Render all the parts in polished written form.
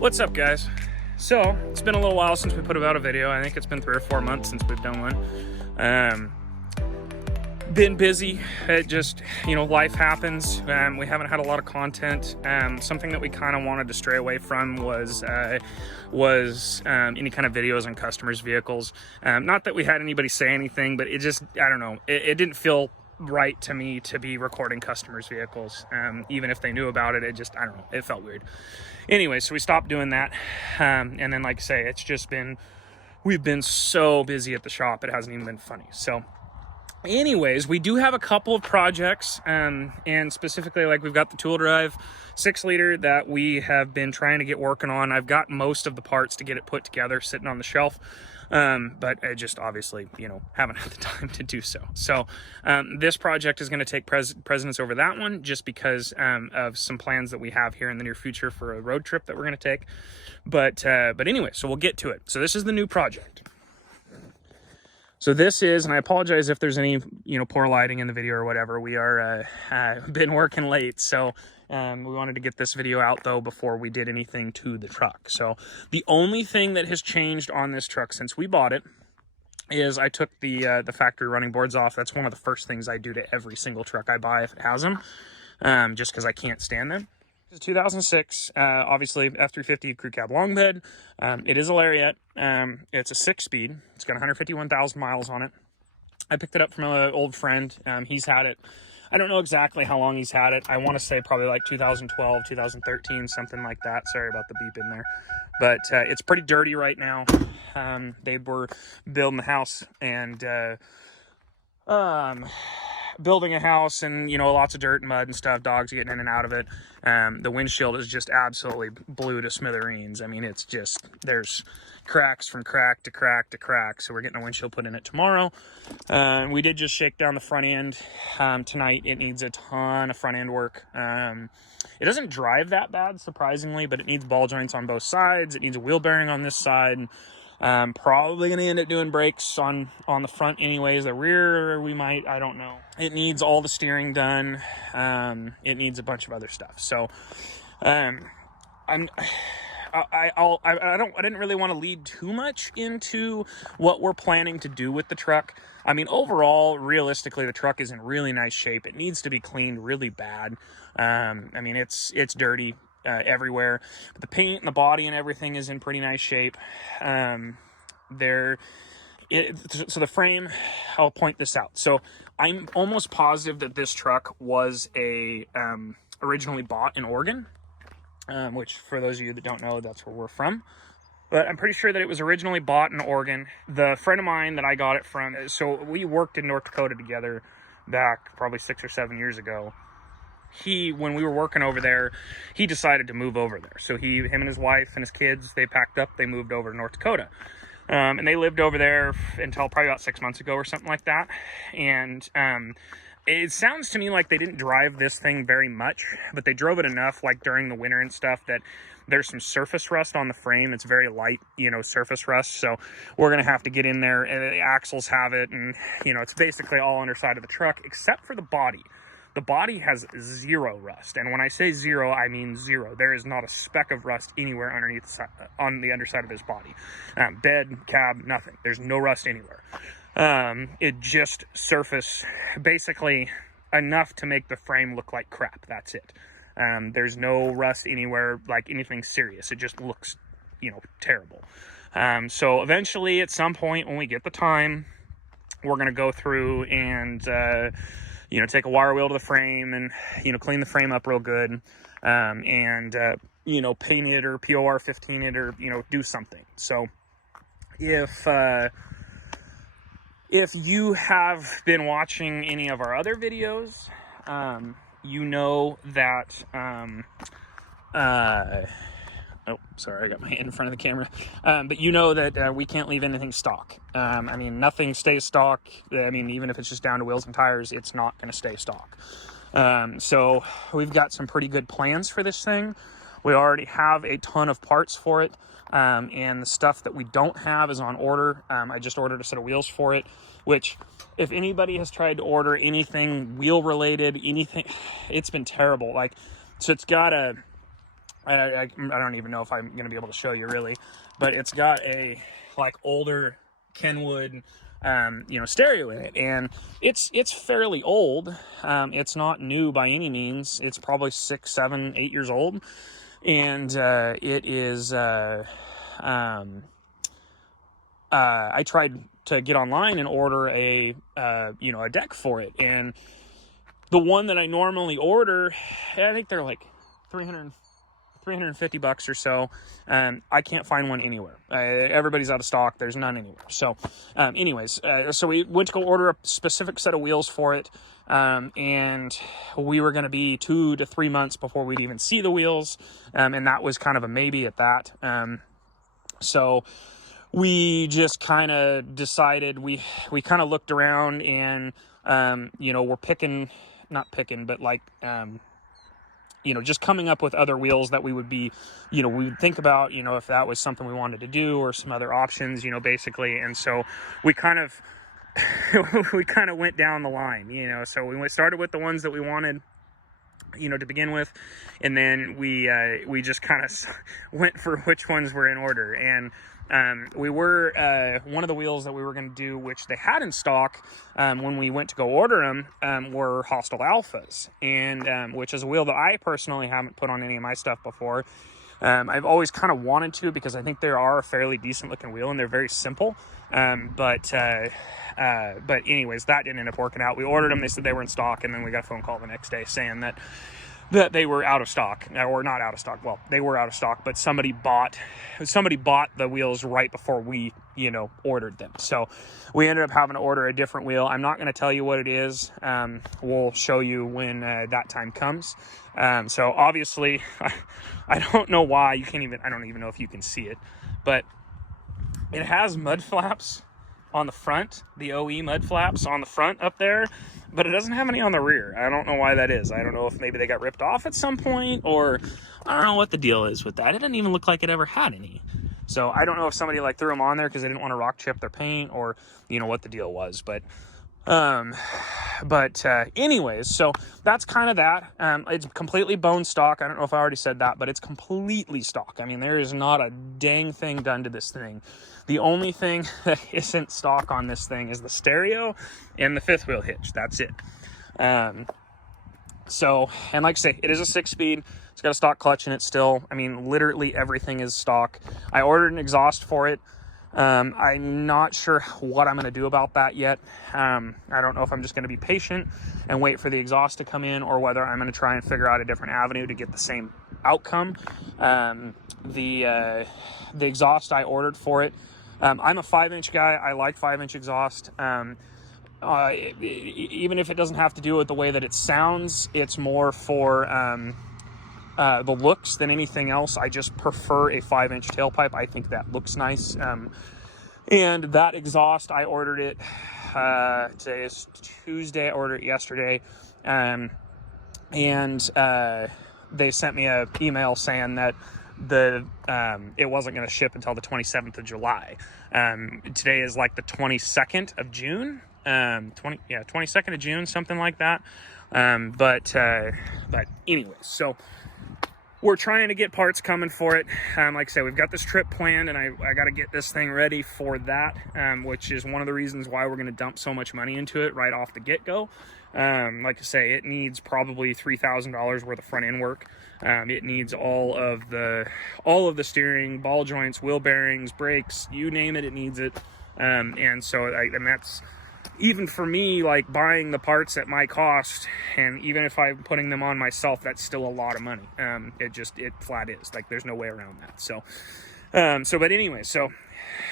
What's up, guys? So it's been a little while since we put out a video. I think it's been 3 or 4 months since we've done one. Been busy. It just, life happens. We haven't had a lot of content. Something that we kind of wanted to stray away from was any kind of videos on customers' vehicles. Not that we had anybody say anything, but it just, I don't know, it didn't feel right to me to be recording customers' vehicles. Even if they knew about it, it just, I don't know, it felt weird. Anyway, so we stopped doing that. And then, like I say, it's just been, we've been so busy at the shop, it hasn't even been funny. So anyways, we do have a couple of projects, and specifically, like, we've got the tool drive 6-liter that we have been trying to get working on. I've got most of the parts to get it put together sitting on the shelf, but I just obviously, haven't had the time to do so. So this project is going to take precedence over that one, just because of some plans that we have here in the near future for a road trip that we're going to take. But anyway, so we'll get to it. So this is the new project. So this is, and I apologize if there's any, poor lighting in the video or whatever. We are been working late, so we wanted to get this video out though before we did anything to the truck. So the only thing that has changed on this truck since we bought it is I took the factory running boards off. That's one of the first things I do to every single truck I buy if it has them, just because I can't stand them. This is 2006, obviously F350 crew cab long bed. It is a Lariat. It's a 6-speed. It's got 151,000 miles on it. I picked it up from an old friend. He's had it. I don't know exactly how long he's had it. I want to say probably like 2012, 2013, something like that. Sorry about the beep in there. But it's pretty dirty right now. They were building the house and building a house, and lots of dirt and mud and stuff, dogs getting in and out of it. The windshield is just absolutely blew to smithereens. I mean, it's just, there's cracks from crack to crack to crack. So we're getting a windshield put in it tomorrow. We did just shake down the front end tonight. It needs a ton of front end work. It doesn't drive that bad, surprisingly, but it needs ball joints on both sides. It needs a wheel bearing on this side. Probably going to end up doing brakes on the front anyways. The rear, we might, I don't know. It needs all the steering done. It needs a bunch of other stuff. So, I didn't really want to lead too much into what we're planning to do with the truck. I mean, overall, realistically, the truck is in really nice shape. It needs to be cleaned really bad. I mean, it's dirty everywhere, but the paint and the body and everything is in pretty nice shape. So the frame, I'll point this out. So I'm almost positive that this truck was originally bought in Oregon, which, for those of you that don't know, that's where we're from. But I'm pretty sure that it was originally bought in Oregon. The friend of mine that I got it from, so we worked in North Dakota together back probably 6 or 7 years ago. When we were working over there, he decided to move over there. So him and his wife and his kids, they packed up, they moved over to North Dakota. And they lived over there until probably about 6 months ago or something like that. And it sounds to me like they didn't drive this thing very much, but they drove it enough, like during the winter and stuff, that there's some surface rust on the frame. It's very light, surface rust. So we're going to have to get in there, and the axles have it. And, it's basically all underside of the truck, except for the body. The body has zero rust, and when I say zero, I mean zero. There is not a speck of rust anywhere underneath on the underside of his body. Bed, cab, nothing. There's no rust anywhere. It just surfaced basically enough to make the frame look like crap. That's it. There's no rust anywhere, like anything serious. It just looks, terrible. So eventually, at some point, when we get the time, we're going to go through and take a wire wheel to the frame and, clean the frame up real good, and paint it or POR 15 it, or, do something. So if you have been watching any of our other videos, you know that, oh, sorry, I got my hand in front of the camera. But you know that we can't leave anything stock. I mean, nothing stays stock. I mean, even if it's just down to wheels and tires, it's not going to stay stock. So we've got some pretty good plans for this thing. We already have a ton of parts for it. And the stuff that we don't have is on order. I just ordered a set of wheels for it, which, if anybody has tried to order anything wheel related, anything, it's been terrible. So it's got I don't even know if I'm going to be able to show you really, but it's got a like older Kenwood stereo in it, and it's fairly old. It's not new by any means. It's probably 6, 7, 8 years old, and it is I tried to get online and order a deck for it, and the one that I normally order, I think they're like $350 or so. I can't find one anywhere. Everybody's out of stock. There's none anywhere. So so we went to go order a specific set of wheels for it, and we were going to be 2 to 3 months before we'd even see the wheels, and that was kind of a maybe at that. So we just kind of decided, we kind of looked we're just coming up with other wheels that we would be, we would think about, if that was something we wanted to do, or some other options, basically. And so we kind of, went down the line, so we started with the ones that we wanted, to begin with. And then we just kind of went for which ones were in order. And we were, one of the wheels that we were going to do, which they had in stock when we went to go order them, were Hostile Alphas, and which is a wheel that I personally haven't put on any of my stuff before. I've always kind of wanted to, because I think they are a fairly decent looking wheel, and they're very simple. But anyways, that didn't end up working out. We ordered them, they said they were in stock, and then we got a phone call the next day saying that they were out of stock, or not out of stock. Well, they were out of stock, but somebody bought the wheels right before we, ordered them. So we ended up having to order a different wheel. I'm not going to tell you what it is. We'll show you when that time comes. So obviously, I don't know why I don't even know if you can see it, but it has mud flaps on the front, the OE mud flaps on the front up there, but it doesn't have any on the rear. I don't know why that is. I don't know if maybe they got ripped off at some point, or I don't know what the deal is with that. It didn't even look like it ever had any. So I don't know if somebody threw them on there because they didn't want to rock chip their paint, or what the deal was. But anyways, so that's kind of that. It's completely bone stock. I don't know if I already said that, but it's completely stock. I mean, there is not a dang thing done to this thing. The only thing that isn't stock on this thing is the stereo and the fifth wheel hitch. That's it. So, and like I say, it is a 6-speed. It's got a stock clutch in it still. I mean, literally everything is stock. I ordered an exhaust for it. I'm not sure what I'm going to do about that yet. I don't know if I'm just going to be patient and wait for the exhaust to come in, or whether I'm going to try and figure out a different avenue to get the same outcome. The exhaust I ordered for it, I'm a 5-inch guy. I like 5-inch exhaust. Even if it doesn't have to do with the way that it sounds, it's more for the looks than anything else. I just prefer a 5-inch tailpipe. I think that looks nice. And that exhaust, I ordered it, today is Tuesday, I ordered it yesterday. And they sent me an email saying that it wasn't going to ship until the 27th of July. Today is like the 22nd of June, 22nd of June, something like that. But anyways, so we're trying to get parts coming for it. Like I said, we've got this trip planned, and I got to get this thing ready for that, which is one of the reasons why we're going to dump so much money into it right off the get-go. Like I say, it needs probably $3,000 worth of front end work. It needs all of the steering, ball joints, wheel bearings, brakes, you name it, it needs it. And that's, even for me, like buying the parts at my cost, and even if I'm putting them on myself, that's still a lot of money. It flat is, like, there's no way around that. So but anyway, so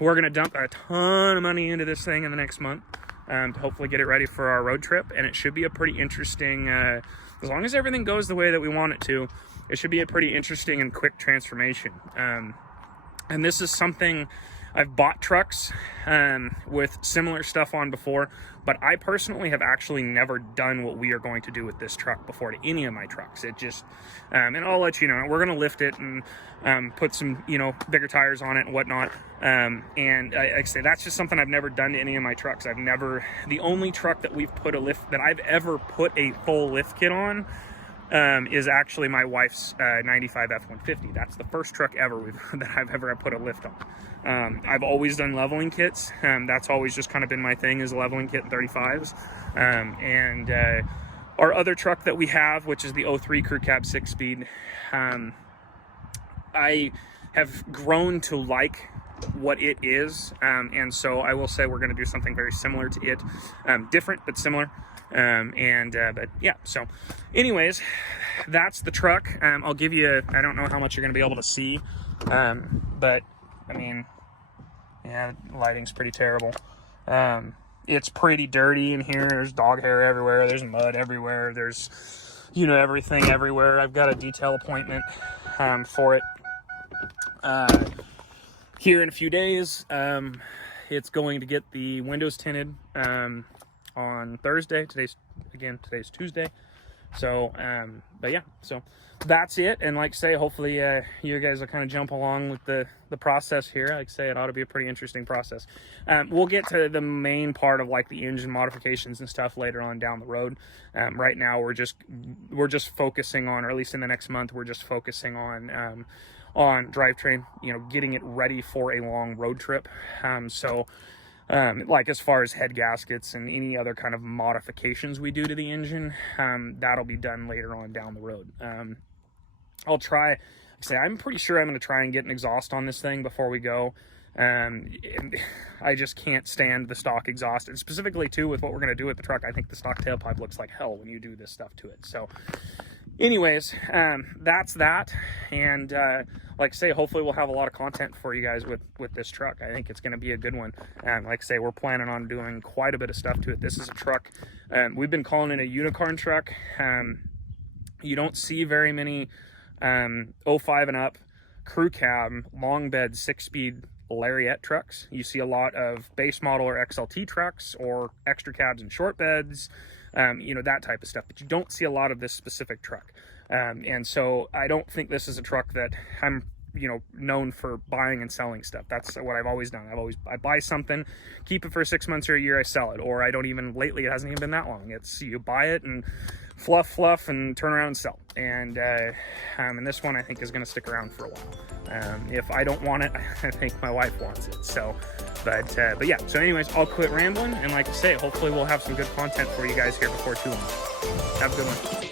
we're going to dump a ton of money into this thing in the next month, to hopefully get it ready for our road trip. And it should be a pretty interesting, as long as everything goes the way that we want it to, it should be a pretty interesting and quick transformation. And this is something, I've bought trucks with similar stuff on before, but I personally have actually never done what we are going to do with this truck before to any of my trucks. It just, and I'll let you know, we're going to lift it and put some, bigger tires on it and whatnot. And like I say, that's just something I've never done to any of my trucks. The only truck that we've put that I've ever put a full lift kit on is actually my wife's 95 F-150. That's the first truck ever that I've ever put a lift on. I've always done leveling kits. That's always just kind of been my thing, is leveling kit in 35s. Our other truck that we have, which is the 03 Crew Cab 6-speed, I have grown to like what it is, and so I will say we're going to do something very similar to it, different but similar. But yeah, so anyways, that's the truck. I'll give you, I don't know how much you're going to be able to see, but I mean, yeah, lighting's pretty terrible. It's pretty dirty in here. There's dog hair everywhere. There's mud everywhere. There's, everything everywhere. I've got a detail appointment for it here in a few days. It's going to get the windows tinted on Thursday. Today's Tuesday. So, but yeah, so that's it. And like I say, hopefully you guys will kind of jump along with the process here. Like I say, it ought to be a pretty interesting process. We'll get to the main part of like the engine modifications and stuff later on down the road. Right now we're just focusing on, or at least in the next month, we're just focusing on drivetrain, getting it ready for a long road trip. Like as far as head gaskets and any other kind of modifications we do to the engine, that'll be done later on down the road. I'll try, I'm pretty sure I'm going to try and get an exhaust on this thing before we go. I just can't stand the stock exhaust, and specifically too with what we're going to do with the truck. I think the stock tailpipe looks like hell when you do this stuff to it. So anyways, that's that. And like I say, hopefully we'll have a lot of content for you guys with this truck. I think it's going to be a good one. Like I say, we're planning on doing quite a bit of stuff to it. This is a truck, we've been calling it a unicorn truck. You don't see very many 05 and up crew cab long bed 6-speed lariat trucks. You see a lot of base model or XLT trucks or extra cabs and short beds, that type of stuff, but you don't see a lot of this specific truck. And so I don't think this is a truck that I'm known for buying and selling stuff. That's what I've always done. I buy something, keep it for 6 months or a year, I sell it. Or I don't even, lately it hasn't even been that long. It's, you buy it and fluff and turn around and sell. And this one I think is going to stick around for a while. If I don't want it, I think my wife wants it. So, but yeah, so anyways, I'll quit rambling, and like I say, hopefully we'll have some good content for you guys here before too long. Have a good one.